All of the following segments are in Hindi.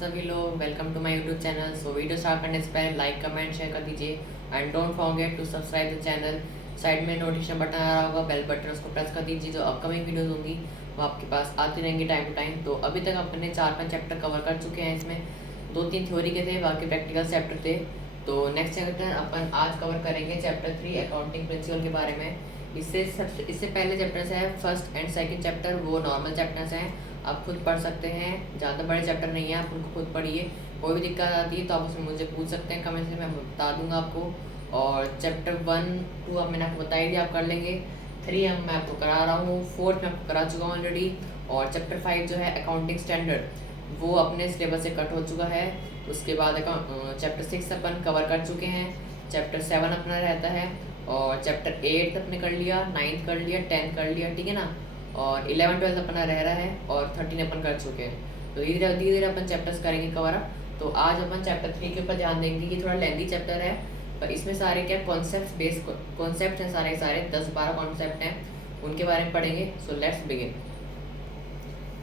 सभी लोग, welcome to my YouTube channel. So video start करने से पहले लाइक कमेंट शेयर कर दीजिए and don't forget to subscribe the channel. Side में नोटिफिकेशन बटन आ रहा होगा, बेल बटन, उसको प्रेस कर दीजिए। जो अपकमिंग वीडियोस होंगी वो आपके पास आती रहेंगी टाइम टू टाइम। तो अभी तक अपने 4-5 चैप्टर कवर कर चुके हैं। इसमें 2-3 थ्योरी के थे, बाकी प्रैक्टिकल चैप्टर थे। तो नेक्स्ट चैप्टर अपन आज कवर करेंगे चैप्टर 3 अकाउंटिंग प्रिंसिपल के बारे में। इससे पहले चैप्टर्स है फर्स्ट एंड सेकंड चैप्टर, वो नॉर्मल चैप्टर्स हैं, आप खुद पढ़ सकते हैं। ज़्यादा बड़े चैप्टर नहीं है, आप उनको खुद पढ़िए। कोई भी दिक्कत आती है तो आप उसमें मुझे पूछ सकते हैं कमेंट से, मैं बता दूंगा आपको। और चैप्टर 1-2 अब मैंने आपको बताई दिया, आप कर लेंगे। 3 अब मैं आपको करा रहा हूँ, 4th मैं आपको करा चुका हूँ ऑलरेडी। और चैप्टर 5 जो है अकाउंटिंग स्टैंडर्ड, वो अपने सिलेबस से कट हो चुका है। उसके बाद चैप्टर 6 अपन कवर कर चुके हैं। चैप्टर 7 अपना रहता है, और चैप्टर 8 अपने कर लिया, 9th कर लिया, 10th कर लिया, ठीक है ना। और 11-12 अपना रह रहा है, और 13 अपन कर चुके हैं। तो धीरे धीरे अपन चैप्टर्स करेंगे कवर अप। तो आज अपन चैप्टर 3 के ऊपर ध्यान देंगे। ये थोड़ा लेंथी चैप्टर है, पर इसमें सारे क्या कॉन्सेप्ट बेस्ड कॉन्सेप्ट हैं, सारे 10-12 कॉन्सेप्ट हैं, उनके बारे में पढ़ेंगे। So let's begin.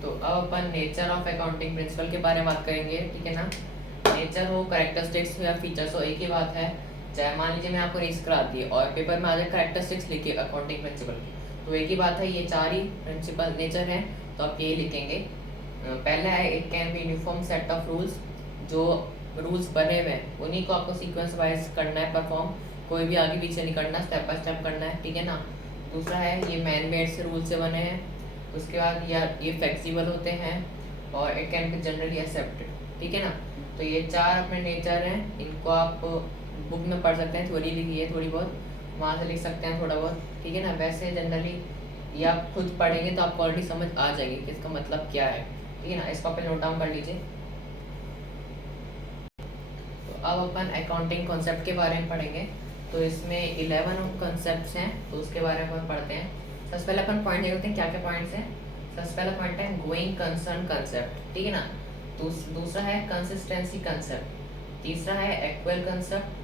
तो अब अपन नेचर ऑफ अकाउंटिंग प्रिंसिपल के बारे में बात करेंगे, ठीक है ना। नेचर हो, कैरेक्टरिस्टिक्स हो या फीचर्स हो, एक ही बात है। चाहे मान लीजिए मैं आपको रेस करा दी और पेपर में आ जाए कैरेक्टरिस्टिक्स लिखिए अकाउंटिंग प्रिंसिपल की, तो एक ही बात है, ये 4 ही प्रिंसिपल नेचर हैं, तो आप यही लिखेंगे। पहला है it can be uniform set of rules. जो रूल्स बने हुए हैं उन्हीं को आपको सीक्वेंस वाइज करना है परफॉर्म, कोई भी आगे पीछे नहीं करना, स्टेप बाय स्टेप करना है, ठीक है ना। दूसरा है ये मैन मेड से रूल से बने हैं। उसके बाद ये फ्लेक्सिबल होते हैं, और it can be generally accepted, ठीक है ना। तो ये 4 अपने नेचर हैं, इनको आप बुक में पढ़ सकते हैं, थ्योरी लिखी है थोड़ी बहुत, वहाँ से लिख सकते हैं थोड़ा बहुत, ठीक है ना। वैसे जनरली ये आप खुद पढ़ेंगे तो आपको ऑलरेडी समझ आ जाएगी कि इसका मतलब क्या है, ठीक है ना। इसको आप नोट डाउन कर लीजिए। तो अब अपन अकाउंटिंग कॉन्सेप्ट के बारे में पढ़ेंगे। तो इसमें 11 कॉन्सेप्ट्स हैं, तो उसके बारे में अपन पढ़ते हैं। सबसे पहले अपन पॉइंट देखते हैं क्या क्या पॉइंट्स हैं। सबसे पहला पॉइंट है गोइंग कंसर्न कंसेप्ट, ठीक है ना। दूसरा है कंसिस्टेंसी कंसेप्ट। तीसरा है equal concept.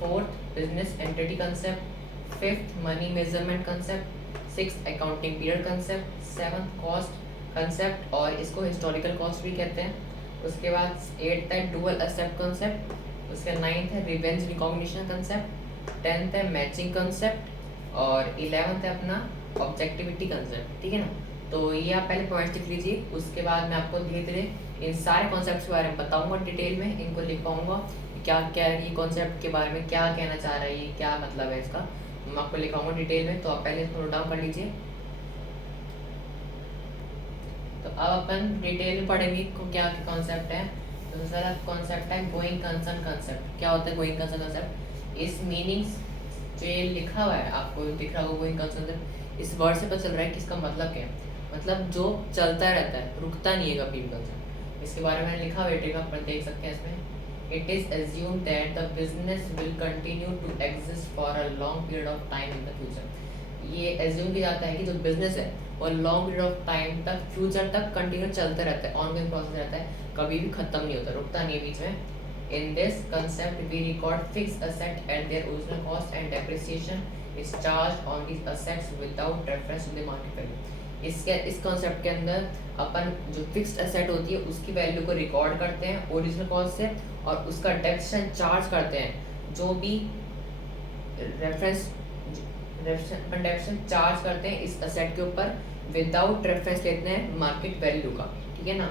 4th business entity concept. 5th money measurement concept. 6th accounting period concept. 7th cost concept, और इसको हिस्टोरिकल कॉस्ट भी कहते हैं। उसके बाद 8th है डुअल एसेट कंसेप्ट। उसके 9th है रिवेंज रिकॉग्निशन कंसेप्ट। 10th है मैचिंग कंसेप्ट, और 11th है अपना ऑब्जेक्टिविटी कंसेप्ट, ठीक है ना। तो ये आप पहले पॉइंट्स लिख लीजिए, उसके बाद मैं आपको धीरे धीरे इन सारे कॉन्सेप्ट्स के बारे में बताऊंगा डिटेल में, इनको लिख पाऊंगा क्या क्या ये कॉन्सेप्ट के बारे में क्या कहना चाह रहा है, ये क्या मतलब है इसका, मैं आपको लिखाऊंगा डिटेल में। तो आप पहले इसको नोट डाउन कर लीजिए। तो अब अपन डिटेल में पढ़ेंगे को क्या कॉन्सेप्ट है। तो दूसरा कॉन्सेप्ट है गोइंग कंसर्न कंसेप्ट। क्या होता है गोइंग कंसर्न कंसेप्ट? इस मीनिंग्स जो ये लिखा हुआ है आपको दिख रहा होगा गोइंग कंसर्न, इस वर्ड से पता चल रहा है कि इसका मतलब क्या है। मतलब जो चलता रहता है, रुकता नहीं है कभी भी कंसर्न। इसके बारे में लिखा हुआ है, आप देख सकते हैं इसमें। It is assume that the business will continue to exist for a long period of time in the future. ये एज्यूम किया जाता है कि जो बिजनेस है और लॉन्ग पीरियड ऑफ टाइम तक, फ्यूचर तक कंटिन्यू चलते रहता है, ऑनगोइंग प्रोसेस रहता है, कभी भी खत्म नहीं होता, रुकता नहीं है बीच में। In this concept we record fixed asset at their original cost and depreciation is charged on these assets without reference to the market value. इस कॉन्सेप्ट के अंदर अपन जो फिक्स्ड असेट होती है उसकी वैल्यू को रिकॉर्ड करते हैं ओरिजिनल कॉस्ट से, और उसका डेप्रिसिएशन चार्ज करते हैं, जो भी रेफरेंस डेप्रिसिएशन चार्ज करते हैं इस असेट के ऊपर, विदाउट रेफरेंस लेते हैं मार्केट वैल्यू का, ठीक है ना।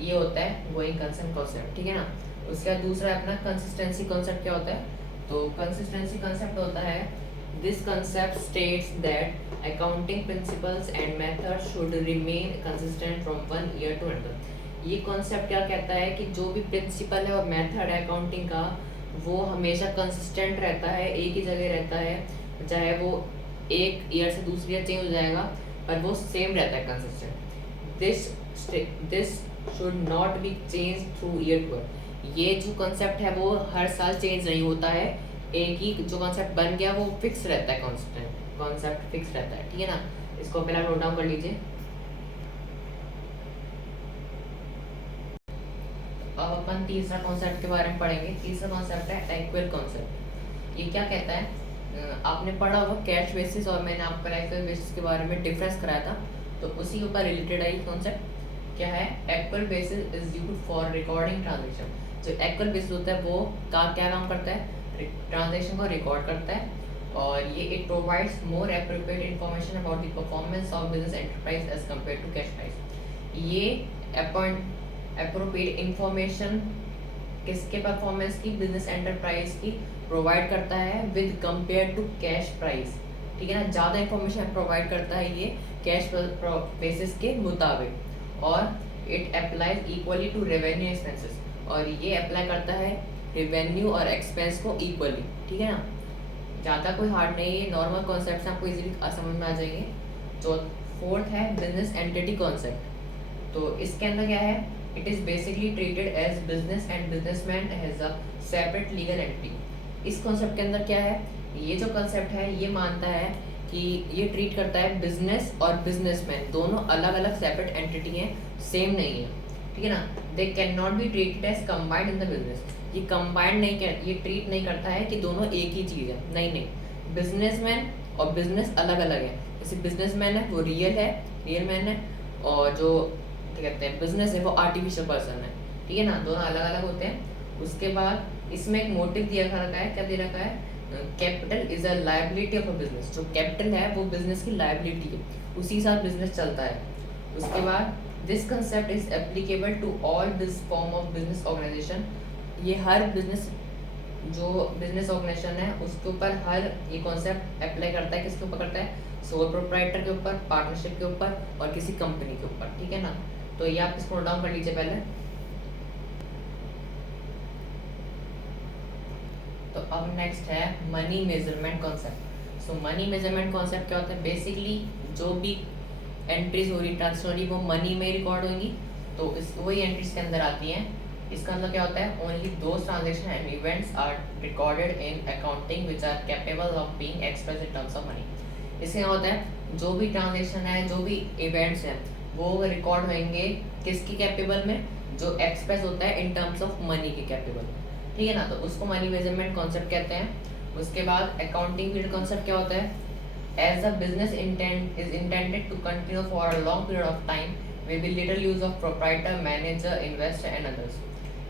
ये होता है गोइंग कंसर्न कॉन्सेप्ट, ठीक है ना। उसके बाद दूसरा अपना कंसिस्टेंसी कॉन्सेप्ट क्या होता है। तो कंसिस्टेंसी कॉन्सेप्ट होता है this concept states that accounting principles and methods should remain consistent from one year to another। ये कॉन्सेप्ट क्या कहता है कि जो भी प्रिंसिपल है और मेथड है अकाउंटिंग का, वो हमेशा कंसिस्टेंट रहता है, एक ही जगह रहता है, चाहे वो एक ईयर से दूसरी ईयर चेंज हो जाएगा, पर वो सेम रहता है consistent. This should not be change through year two year. ये जो कॉन्सेप्ट है वो हर साल चेंज नहीं होता है, एक ही जो कॉन्सेप्ट बन गया वो फिक्स रहता है, कांस्टेंट कॉन्सेप्ट फिक्स रहता है, ठीक है ना। इसको पहले नोट डाउन कर लीजिए। अब अपन तीसरा कॉन्सेप्ट के बारे में पढ़ेंगे। तीसरा कॉन्सेप्ट है एक्वल कॉन्सेप्ट। ये क्या कहता है, आपने पढ़ा होगा कैश बेसिस, और मैंने आपको एक्वल बेसिस के बारे में डिफरेंस कराया था, तो उसी के ऊपर रिलेटेड है ये कॉन्सेप्ट। क्या है, actual basis is used for recording transaction. जो एक्चुअल बेसिस होता है वो क्या काम करता है, ट्रांजेक्शन को रिकॉर्ड करता है। और ये it provides more appropriate information about the performance of business enterprise as compare to cash price. ये एप्रोप्रिएट इंफॉर्मेशन किसके परफॉर्मेंस की, बिजनेस एंटरप्राइज की प्रोवाइड करता है with compare to cash price. ठीक है ना, ज़्यादा इंफॉर्मेशन प्रोवाइड करता है ये कैश बेसिस के मुताबिक। और it applies equally to revenue expenses, और ये अप्लाई करता है रेवेन्यू और एक्सपेंस को इक्वली। ठीक है ना, ज़्यादा कोई हार्ड नहीं है, नॉर्मल कॉन्सेप्ट आपको इजीली समझ में आ जाएंगे। जो फोर्थ है बिजनेस एंटिटी कॉन्सेप्ट। तो इसके अंदर क्या है, it is basically treated as business and businessman has a separate legal entity. इस कॉन्सेप्ट के अंदर क्या है, ये जो कॉन्सेप्ट है ये मानता है कि ये ट्रीट करता है बिजनेस और बिजनेसमैन दोनों अलग अलग सेपरेट एंटिटी हैं, सेम नहीं है। ठीक है ना, they can not be treated as combined in the business. ये कंबाइंड नहीं कर, ये ट्रीट नहीं करता है कि दोनों एक ही चीज़ है, नहीं नहीं, बिजनेसमैन और बिजनेस अलग अलग है। जैसे बिजनेसमैन है वो रियल है, रियल मैन है, और जो क्या कहते हैं बिजनेस है वो आर्टिफिशियल पर्सन है। ठीक है ना, दोनों अलग अलग होते हैं। उसके बाद इसमें एक मोटिव दिया रखा है, क्या दे रखा है, capital is a liability of a business. जो कैपिटल है वो बिजनेस की लायबिलिटी है, उसी साथ बिजनेस चलता है। उसके बाद this concept is applicable to all this form of business organisation. ये हर बिजनेस जो बिजनेस ऑर्गेनाइजेशन है उसके ऊपर हर ये कॉन्सेप्ट अप्लाई करता है। किसके ऊपर करता है, सोल प्रोप्राइटर के ऊपर, पार्टनरशिप के ऊपर और किसी कंपनी के ऊपर। ठीक है ना, तो ये आप इसको नोट डाउन कर लीजिए पहले। तो अब नेक्स्ट है मनी मेजरमेंट कॉन्सेप्ट। सो मनी मेजरमेंट कॉन्सेप्ट क्या होता है, बेसिकली जो भी एंट्रीज हो रही ट्रांसफर हो रही वो मनी में रिकॉर्ड होंगी, तो इस वही एंट्रीज के अंदर आती हैं। इसका मतलब क्या होता है, only those transaction and events are recorded in accounting which are capable of being expressed in terms of money. इससे क्या होता है, जो भी ट्रांजेक्शन है, जो भी इवेंट्स हैं वो रिकॉर्ड होंगे किसकी कैपेबल में, जो एक्सप्रेस होता है इन टर्म्स ऑफ मनी के कैपेबल। ठीक है ना, तो उसको मनी मेजरमेंट कॉन्सेप्ट कहते हैं। उसके बाद अकाउंटिंग पीरियड कॉन्सेप्ट क्या होता है, as a business intent is intended to continue for a long period of time we will little use of proprietor, manager, investor and others.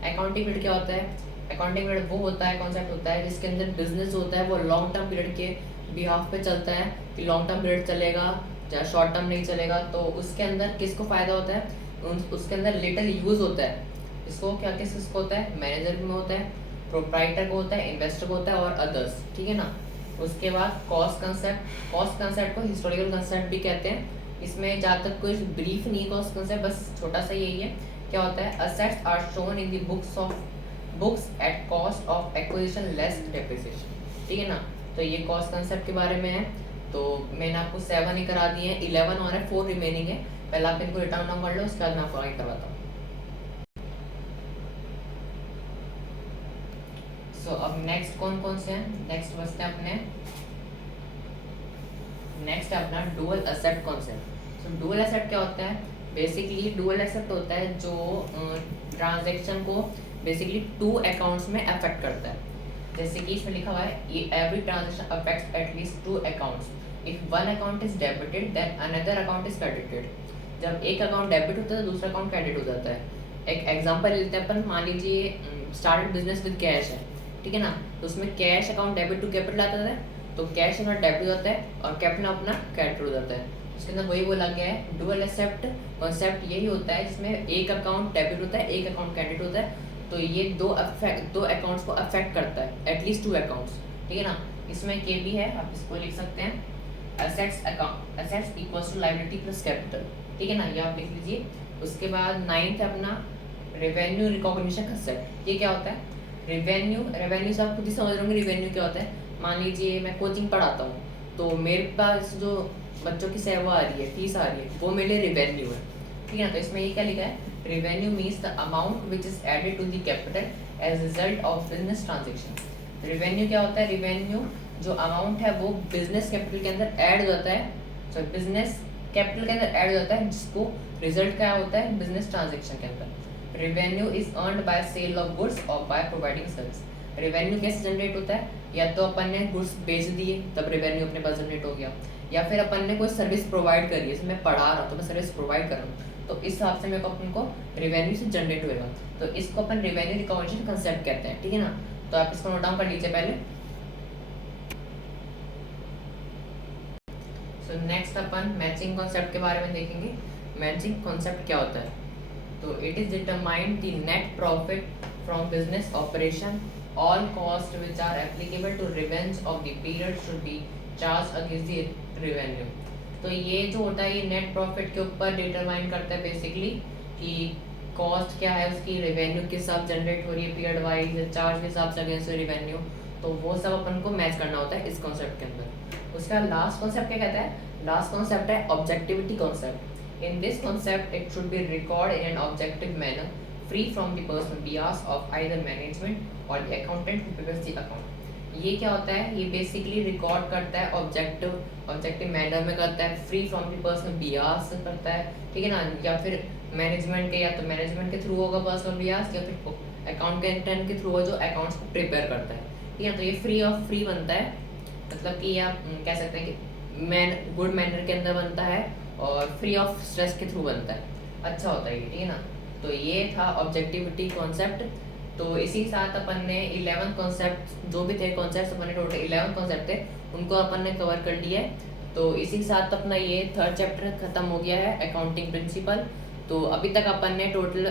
Accounting period क्या होता है, अकाउंटिंग पीरियड वो होता है, कॉन्सेप्ट होता है जिसके अंदर बिजनेस होता है वो लॉन्ग टर्म पीरियड के बिहाफ पे चलता है, कि लॉन्ग टर्म पीरियड चलेगा या शॉर्ट टर्म नहीं चलेगा। तो उसके अंदर किसको फ़ायदा होता है, उसके अंदर लिटिल यूज़ होता है। इसको क्या किसको होता है, मैनेजर में होता है, प्रोप्राइटर को होता है, इन्वेस्टर को होता है और अदर्स। ठीक है ना, उसके बाद कॉस्ट कंसेप्ट। कॉस्ट कंसेप्ट को हिस्टोरिकल कंसेप्ट भी कहते हैं। इसमें ज़्यादा तक कुछ ब्रीफ नहीं कॉस्ट कंसेप्ट, बस छोटा सा यही है। क्या होता है, assets are shown in the books at cost of acquisition less depreciation. ठीक है ना, तो ये कॉस्ट कंसेप्ट के बारे में है। तो मैंने आपको 7 ही करा दिए हैं, 11 और है, 4 रिमेनिंग है। पहले आप इनको रिटर्न डाउन कर लो, उसके बाद मैं आपको आगे करवाता हूँ। अब नेक्स्ट कौन कौन से हैं, नेक्स्ट बचते हैं अपने, नेक्स्ट है अपना डुअल एसेट कॉन्सेप्ट। सो डुअल एसेट क्या होता है, बेसिकली डुअल एसेट होता है जो ट्रांजैक्शन को बेसिकली 2 अकाउंट्स में अफेक्ट करता है। जैसे कि इसमें लिखा हुआ है, every transaction affects at least 2 accounts. If one account is debited then another account is credited. जब एक अकाउंट डेबिट होता है तो दूसरा अकाउंट क्रेडिट हो जाता है। एक एग्जांपल लेते हैं अपन, मान लीजिए स्टार्टेड बिजनेस विद कैश है, ठीक है ना, तो उसमें cash account debit to capital आता है, तो कैश अपना डेबिट हो जाता है और कैपिटल अपना क्रेडिट हो जाता है। उसके अंदर वही बोला गया है, डुअल एसेट कॉन्सेप्ट यही होता है जिसमें एक अकाउंट डेबिट होता है, एक अकाउंट क्रेडिट होता है। तो ये दो अकाउंट्स को अफेक्ट करता है, एटलीस्ट 2 अकाउंट्स। ठीक है ना, इसमें के भी है, आप इसको लिख सकते हैं, assets equals to liability plus capital. ठीक है ना, ये आप लिख लीजिए। उसके बाद 9th है अपना रेवेन्यू रिकॉग्निशन कंसेप्ट। ये क्या होता है, रेवेन्यू से आप खुद ही समझ रहे होंगे रेवेन्यू क्या होता है। मान लीजिए मैं कोचिंग पढ़ाता हूँ, तो मेरे पास जो बच्चों की सेवा आ रही है, फीस आ रही है, वो मेरे लिए रेवेन्यू है। ठीक है ना, तो इसमें ये क्या लिखा है, revenue means the amount which is added to the capital as result of business transaction. Revenue क्या होता है, रेवेन्यू जो अमाउंट है वो बिजनेस कैपिटल के अंदर ऐड हो जाता है, सो बिजनेस कैपिटल के अंदर ऐड हो जाता है, जिसको रिजल्ट क्या होता है बिजनेस ट्रांजेक्शन के अंदर। Revenue is earned by sale of goods और बाय प्रोवाइडिंग सर्विस। रेवेन्यू कैसे जनरेट होता है, या तो अपन ने गुड्स बेच दिए तब रेवेन्यू अपने पास जनरेट हो गया, या फिर अपन ने कोई सर्विस प्रोवाइड करी है, जैसे मैं पढ़ा रहा हूँ तो मैं सर्विस प्रोवाइड कर रहा हूँ तो इस हिसाब से मेरे को अपन को रेवेन्यू से जनरेट होगा। तो इसको अपन रेवेन्यू रिकॉग्निशन कंसेप्ट कहते हैं, ठीक है ना। तो आप इसको नोट डाउन कर लीजिए पहले। सो नेक्स्ट अपन मैचिंग कॉन्सेप्ट के बारे में देखेंगे। मैचिंग कॉन्सेप्ट क्या होता है? तो it is determined the net profit from business operation, all cost which are applicable to revenue of the period should be charged against the revenue. तो ये जो होता है ये नेट प्रॉफिट के ऊपर डिटरमाइन करता है बेसिकली कि कॉस्ट क्या है उसकी, रेवेन्यू किस हिसाब जनरेट हो रही है पीरियड वाइज, चार्ज के हिसाब से अगेंस्ट रेवेन्यू। तो वो सब अपन को मैच करना होता है इस कॉन्सेप्ट के अंदर। उसका लास्ट कॉन्सेप्ट क्या कहता है? लास्ट कॉन्सेप्ट है objectivity concept. In this concept it should be record in an objective manner, free from the personal bias of either management और the accountant who prepares the account. ये क्या होता है? ये बेसिकली रिकॉर्ड करता है ऑब्जेक्टिव मैनर में करता है, free from the personal Beas करता है, ठीक है ना, या फिर मैनेजमेंट के, या तो मैनेजमेंट के थ्रू होगा पर्सनल बियास, या फिर अकाउंटेंट के थ्रू हो जो अकाउंट्स को प्रिपेयर करता है, ठीक है। तो ये फ्री बनता है, मतलब कि आप कह सकते हैं कि गुड मैनर के अंदर बनता है और फ्री ऑफ स्ट्रेस के थ्रू बनता है, अच्छा होता है ये, ठीक है ना। तो ये था ऑब्जेक्टिविटी कॉन्सेप्ट। तो इसी के साथ अपन ने 11 कॉन्सेप्ट जो भी थे कॉन्सेप्ट अपन ने टोटल 11 कॉन्सेप्ट थे उनको अपन ने कवर कर लिया है। तो इसी के साथ अपना ये 3rd चैप्टर खत्म हो गया है, अकाउंटिंग प्रिंसिपल। तो अभी तक अपन ने टोटल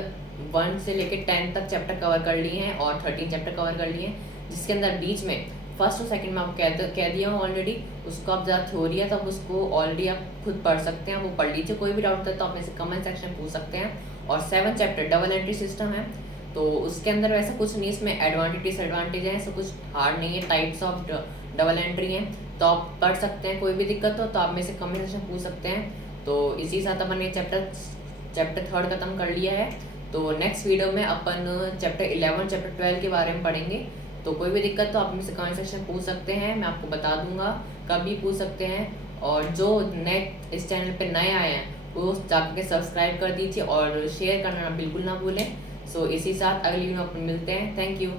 1 से लेकर 10 तक चैप्टर कवर कर लिए हैं और 13 चैप्टर कवर कर लिए हैं, जिसके अंदर बीच में फर्स्ट और सेकंड में आपको कह दिया हूँ ऑलरेडी। उसको आप ज़्यादा थ्योरी है तो आप उसको ऑलरेडी आप खुद पढ़ सकते हैं, वो पढ़ लीजिए। कोई भी डाउट होता है तो आप मेरे से कमेंट सेक्शन में पूछ सकते हैं। और 7th chapter double entry system है, तो उसके अंदर वैसा कुछ नहीं, इसमें एडवांटेज डिसएडवांटेज है, ऐसा कुछ हार्ड नहीं है, टाइप्स ऑफ डबल एंट्री हैं, तो आप पढ़ सकते हैं। कोई भी दिक्कत हो तो आप मेरे से कमेंट सेक्शन पूछ सकते हैं। तो इसी साथ अपन ये चैप्टर 3rd खत्म कर लिया है। तो नेक्स्ट वीडियो में अपन चैप्टर 11 चैप्टर 12 के बारे में पढ़ेंगे। तो कोई भी दिक्कत तो आप मुझसे कमेंट सेक्शन पूछ सकते हैं, मैं आपको बता दूंगा, कभी पूछ सकते हैं। और जो इस चैनल पे नए आए हैं वो जाके सब्सक्राइब कर दीजिए और शेयर करना बिल्कुल ना भूलें। सो इसी साथ अगली वीडियो में अपन मिलते हैं। Thank you.